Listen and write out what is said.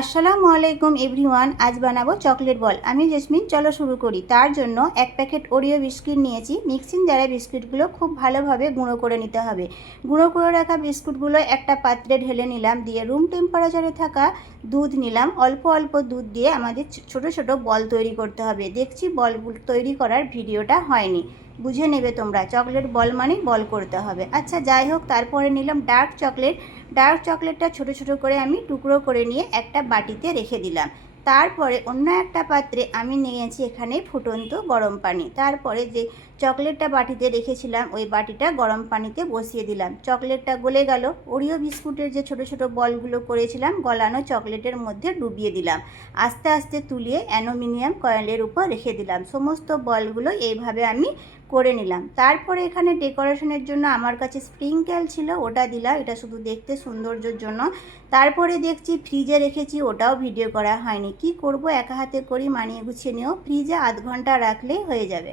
আসসালামু আলাইকুম এভরিওয়ান। আজ বানাবো চকলেট বল। আমি জেসমিন, চলো শুরু করি। তার জন্য এক প্যাকেট ওরিও বিস্কুট নিয়েছি। মিক্সিং জারে বিস্কুটগুলো খুব ভালোভাবে গুঁড়ো করে নিতে হবে। গুঁড়ো করে রাখা বিস্কুটগুলো একটা পাত্রে ঢেলে নিলাম, দিয়ে রুম টেম্পারেচারে থাকা দুধ নিলাম। অল্প অল্প দুধ দিয়ে আমাদের ছোট ছোট বল তৈরি করতে হবে। দেখছি বলগুলো তৈরি করার ভিডিওটা হয়নি, বুঝে নেবে তোমরা। চকলেট বল মানে বল করতে হবে। আচ্ছা যাই হোক, তারপরে নিলাম ডার্ক চকলেট। ডার্ক চকলেটটা ছোট ছোট করে আমি টুকরো করে নিয়ে একটা বাটিতে রেখে দিলাম। তারপরে অন্য একটা পাত্রে আমি নিয়েছি এখানে ফুটন্ত গরম পানি। তারপরে যে চকলেটটা বাটিতে রেখেছিলাম ওই বাটিটা গরম পানিতে বসিয়ে দিলাম। চকলেটটা গলে গেল। ওরিও বিস্কুটের যে ছোট ছোট বলগুলো করেছিলাম গলানো চকলেটের মধ্যে ডুবিয়ে দিলাম। আস্তে আস্তে তুলিয়ে অ্যালুমিনিয়াম কয়েলের উপর রেখে দিলাম। সমস্ত বলগুলো এইভাবে আমি করে নিলাম। তারপরে এখানে ডেকোরেশনের জন্য আমার কাছে স্প্রিংকেল ছিল, ওটা দিলাম, এটা শুধু দেখতে সৌন্দর্যের জন্য। তারপরে দেখছি ফ্রিজে রেখেছি, ওটাও ভিডিও করা হয়নি। কি করব, একা হাতে করি, মানিয়ে গুছিয়ে নিও। ফ্রিজে আধ ঘন্টা রাখলেই হয়ে যাবে।